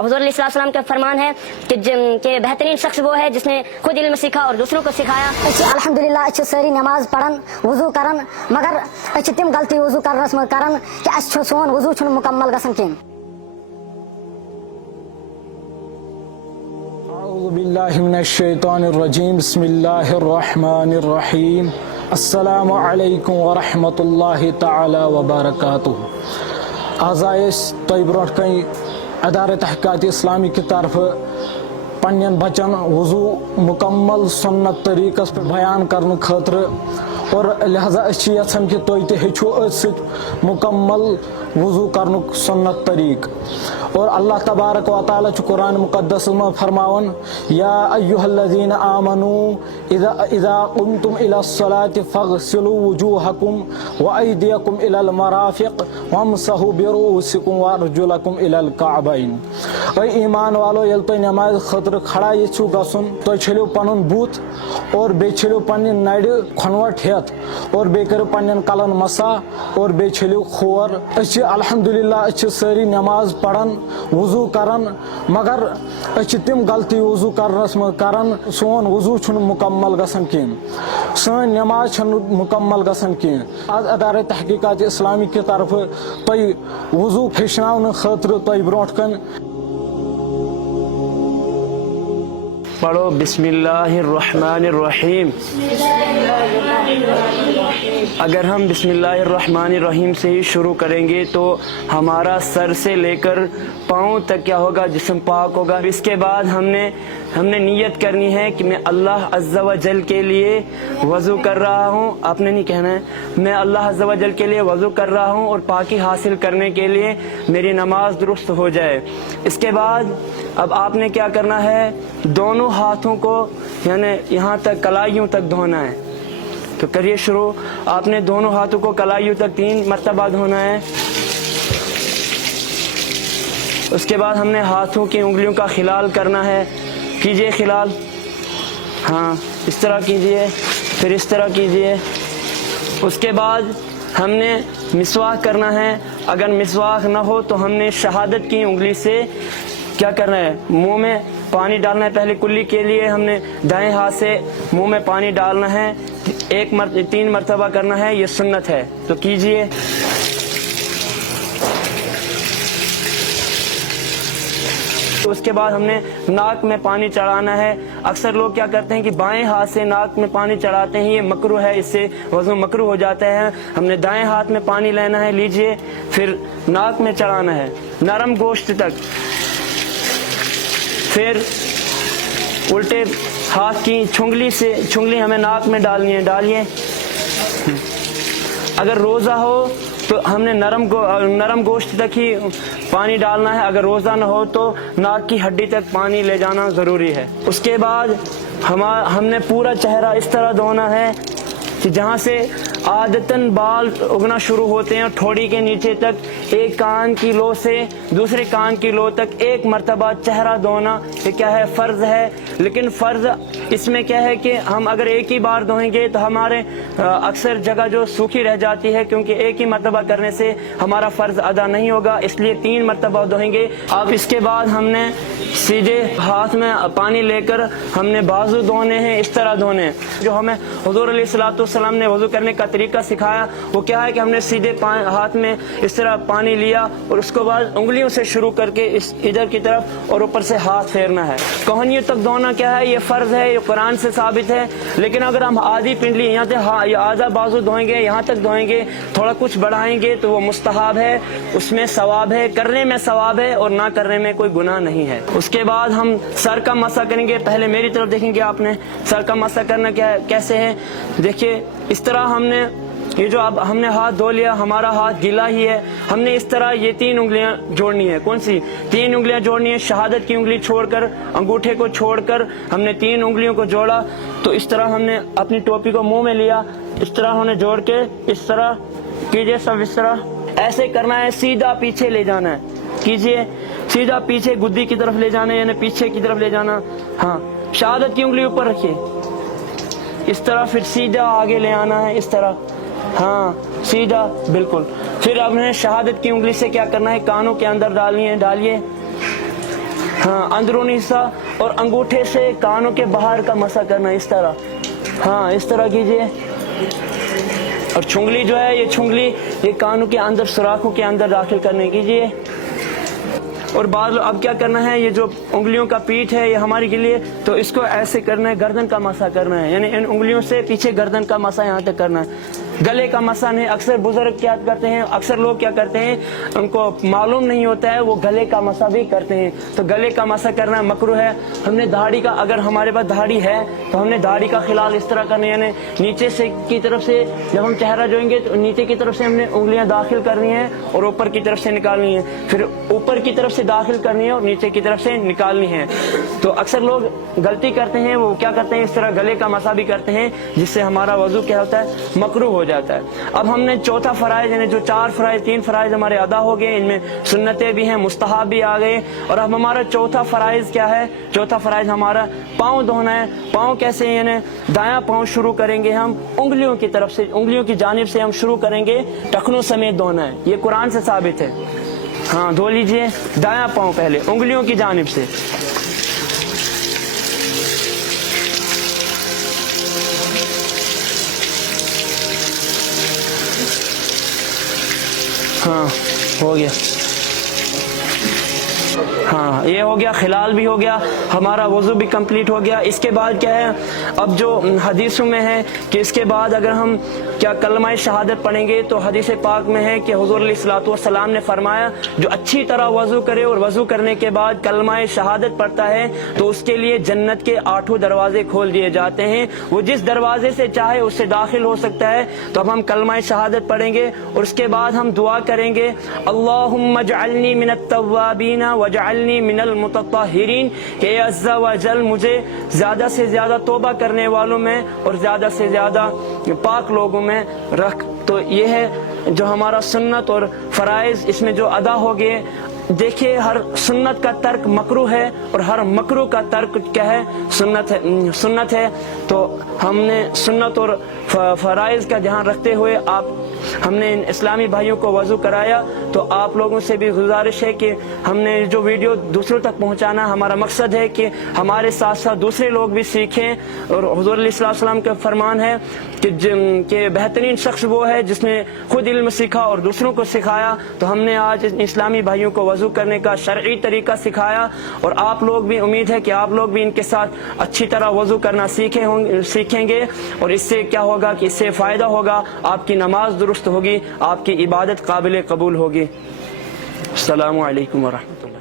हुज़ूर अलैहि सलाम का फरमान है कि बेहतरीन शख्स वो है जिसने खुद इल्म सीखा और दूसरों को सिखाया। अल्हम्दुलिल्लाह सारी नमाज पढ़न वजू करन मगर तिम गलती वजू करनस में करन कि सोन वजू छुन मुकम्मल गसन कहीं। अऊज़ु बिल्लाहि मिनश शैतानिर रजीम बिस्मिल्लाहिर रहमानिर रहीम अस्सलामु अलैकुम व रहमतुल्लाहि तआला व बरकातुहू। आज़ाइस तोय ब्रोट कई अदारे तहक़ीक़ात इस्लामी की तरफ पन्नन बचन वजू मुकम्मल सुन्नत तरीक़स पे बयान करने खतर और लिहाजा यछन कि तुम ते हेचो मुकम्मल वजू करने सुन्नत तरीक़। और अल्लाह तबारक व तआला कुरान मुक़द्दस में फरमावन या अय्युहल्लज़ीना आमनू इज़ा कुन्तुम इलस्सलाति फ़ग़सिलू वुजूहकुम व अयदियकुम इलल मराफ़िक़ वम्सहू बिरुऊसिकुम व अर्जुलकुम इलल कअबैन। ऐ ईमान वालो यल तुम नमाज खतर खड़ा यछू गसुन तुम छलियो पनुन बूथ और बे छलियो पन्नि नड़ खनवट हेत और बे करो पन्नन कलन मसा और बे छलियो खोर। अल्हम्दुलिल्लाह सारी नमाज पढ़न वजू करन मगर तिम गलती वजू करनस में करन सोन वजू छुन मुकम्मल गसन कहीं, सन नमाज छन मुकम्मल गसन कहीं। आज अदारे तहक़ीक़ात इस्लामी की तरफ तुम वजू हेचनावन खतर तुम ब्रोट कन पढ़ो बिस्मिल्लाहिर्रहमानिर्रहीम। अगर हम बिस्मिल्लाहिर्रहमानिर्रहीम से ही शुरू करेंगे तो हमारा सर से लेकर पाँव तक क्या होगा, जिस्म पाक होगा। इसके बाद हमने नियत करनी है कि मैं अल्लाह अज़्ज़ा व जल के लिए वज़ू कर रहा हूँ। आपने नहीं कहना है मैं अल्लाह अज़्ज़ा व जल के लिए वज़ू कर रहा हूँ और पाकी हासिल करने के लिए मेरी नमाज दुरुस्त हो जाए। इसके बाद अब आपने क्या करना है, दोनों हाथों को यानी यहाँ तक कलाइयों तक धोना है। तो करिए शुरू। आपने दोनों हाथों को कलाइयों तक 3 मरतबा धोना है। उसके बाद हमने हाथों की उंगलियों का खिलाल करना है। कीजिए खिलाल, हाँ इस तरह कीजिए, फिर इस तरह कीजिए। उसके बाद हमने मिसवाक करना है। अगर मिसवाक ना हो तो हमने शहादत की उंगली से क्या करना है, मुंह में पानी डालना है। पहले कुल्ली के लिए हमने दाएं हाथ से मुंह में पानी डालना है, 3 मरतबा करना है, ये सुन्नत है। तो कीजिए। तो उसके बाद हमने नाक में पानी चढ़ाना है। अक्सर लोग क्या करते हैं कि बाएं हाथ से नाक में पानी चढ़ाते हैं, ये मकरूह है, इससे वज़ू मकरूह हो जाता है। हमने दाएं हाथ में पानी लेना है, लीजिए, फिर नाक में चढ़ाना है नरम गोश्त तक। फिर उल्टे हाथ की छुंगली हमें नाक में डालनी है, डालिए। अगर रोज़ा हो तो हमने नरम गोश्त तक ही पानी डालना है। अगर रोज़ा ना हो तो नाक की हड्डी तक पानी ले जाना ज़रूरी है। उसके बाद हमने पूरा चेहरा इस तरह धोना है कि जहाँ से आदतन बाल उगना शुरू होते हैं ठोड़ी के नीचे तक, एक कान की लो से दूसरे कान की लो तक 1 मरतबा चेहरा धोना। ये क्या है, फ़र्ज है। लेकिन फ़र्ज इसमें क्या है कि हम अगर एक ही बार धोएंगे तो हमारे अक्सर जगह जो सूखी रह जाती है, क्योंकि एक ही मरतबा करने से हमारा फ़र्ज अदा नहीं होगा, इसलिए 3 मरतबा धोएंगे। अब इसके बाद हमने सीधे हाथ में पानी लेकर हमने बाजू धोने हैं, इस तरह धोने। जो हमें हुज़ूर अलैहिस्सलाम ने वज़ू करने का तरीका सिखाया वो क्या है कि हमने सीधे हाथ में इस तरह पानी लिया और उसके बाद उंगलियों से शुरू करके इधर की तरफ और ऊपर से हाथ फेरना है। कोहनियों तक धोना क्या है, ये फ़र्ज है, ये कुरान से साबित है। लेकिन अगर हम आधी पिंडली यहाँ से आधा बाजू धोएंगे, यहाँ तक धोएंगे, थोड़ा कुछ बढ़ाएंगे तो वो मुस्तहाब है, उसमें सवाब है, करने में सवाब है और ना करने में कोई गुनाह नहीं है। उसके बाद हम सर का मसा करेंगे। पहले मेरी तरफ देखेंगे आपने सर का मसा करना क्या है, कैसे है। देखिए इस तरह हमने ये जो अब हमने हाथ धो लिया, हमारा हाथ गीला ही है, हमने इस तरह ये 3 उंगलियां जोड़नी है। कौन सी 3 उंगलियां जोड़नी है? शहादत की उंगली छोड़कर, अंगूठे को छोड़कर हमने 3 उंगलियों को जोड़ा। तो इस तरह हमने अपनी टोपी को मुंह में लिया, इस तरह हमने जोड़ के इस तरह कीजिए, सब इस तरह ऐसे करना है, सीधा पीछे ले जाना है। कीजिए, सीधा पीछे गुद्दी की तरफ ले जाना है, यानी पीछे की तरफ ले जाना। हाँ, शहादत की उंगली ऊपर रखिए, इस तरह, फिर सीधा आगे ले आना है, इस तरह। हाँ, सीधा, बिल्कुल। फिर आपने शहादत की उंगली से क्या करना है, कानों के अंदर डालनी है, डालिए, हाँ, अंदरूनी हिस्सा और अंगूठे से कानों के बाहर का मसा करना इस तरह, हाँ इस तरह कीजिए। और छुंगली जो है, ये छुंगली ये कानों के अंदर सुराखों के अंदर दाखिल करने कीजिए। और बाद अब क्या करना है, ये जो उंगलियों का पीठ है ये हमारे के लिए, तो इसको ऐसे करना है, गर्दन का मसा करना है, यानी इन उंगलियों से पीछे गर्दन का मसा यहाँ तक करना है, गले का मसा नहीं। अक्सर बुजुर्ग क्या करते हैं, अक्सर लोग क्या करते हैं, उनको मालूम नहीं होता है, वो गले का मसा भी करते हैं। तो गले का मसा करना मकरूह है। हमने दाढ़ी का, अगर हमारे पास दाढ़ी है तो हमने दाढ़ी का खिलाल इस तरह करना है, यानी नीचे से की तरफ से जब हम चेहरा जोएंगे तो नीचे की तरफ से हमने उंगलियां दाखिल करनी है और ऊपर की तरफ से निकालनी है, फिर ऊपर की तरफ से दाखिल करनी है और नीचे की तरफ से निकालनी है। तो अक्सर लोग गलती करते हैं, वो क्या करते हैं, इस तरह गले का मसा भी करते हैं, जिससे हमारा वजू क्या होता है, मकरूह हो जाता है। अब हमने चौथा फराइज, यानी जो 4 फराइज, 3 फराइज हमारे अदा हो गए, इनमें सुन्नतें भी हैं, मुस्तहाब भी आ गए। और अब हमारा चौथा फराइज क्या है, चौथा फराइज हमारा पाँव धोना है। पाँव कैसे, यानी दायां पाँव शुरू करेंगे हम उंगलियों की तरफ से, उंगलियों की जानिब से हम शुरू करेंगे, टखनों समेत धोना है, ये कुरान से साबित है। हाँ धो लीजिए दायां पाँव पहले उंगलियों की जानिब से। हाँ हो गया, हाँ ये हो गया, खिलाल भी हो गया, हमारा वज़ू भी कंप्लीट हो गया। इसके बाद क्या है, अब जो हदीसों में है कि इसके बाद अगर हम क्या कलमा शहादत पढ़ेंगे, तो हदीस पाक में है कि हुज़ूर अलैहिस्सलातु वस्सलाम ने फरमाया, जो अच्छी तरह वज़ू करे और वज़ू करने के बाद कलमा शहादत पढ़ता है तो उसके लिए जन्नत के 8 दरवाजे खोल दिए जाते हैं, वो जिस दरवाजे से चाहे उससे दाखिल हो सकता है। तो अब हम कलमा शहादत पढ़ेंगे और उसके बाद हम दुआ करेंगे, अल्लाहुम्मा जअलनी मिनत तव्वाबीना वजअलनी मिनल मुतत्तहिरीन, कि अज़्ज़ा व जल मुझे ज्यादा से ज्यादा तौबा करने वालों में और ज्यादा से ज्यादा पाक लोगों में रख। तो ये है जो हमारा सुन्नत और फराइज, इसमें जो अदा हो गए। देखिए हर सुन्नत का तर्क मकरूह है और हर मकरूह का तर्क क्या है, सुन्नत है। तो हमने सुन्नत और फराइज का ध्यान रखते हुए हमने इन इस्लामी भाइयों को वज़ू कराया। तो आप लोगों से भी गुजारिश है कि हमने जो वीडियो दूसरों तक पहुंचाना, हमारा मकसद है कि हमारे साथ साथ दूसरे लोग भी सीखें। और हुज़ूर अलैहि सल्लम का फरमान है कि बेहतरीन शख्स वो है जिसने खुद इल्म सीखा और दूसरों को सिखाया। तो हमने आज इस्लामी भाइयों को वज़ू करने का शरई तरीका सिखाया और आप लोग भी, उम्मीद है कि आप लोग भी इनके साथ अच्छी तरह वज़ू करना सीखेंगे। और इससे क्या होगा कि इससे फ़ायदा होगा, आपकी नमाज दुरुस्त होगी, आपकी इबादत काबिल कबूल होगी। अस्सलामु अलैकुम व रहमतुल्लाह।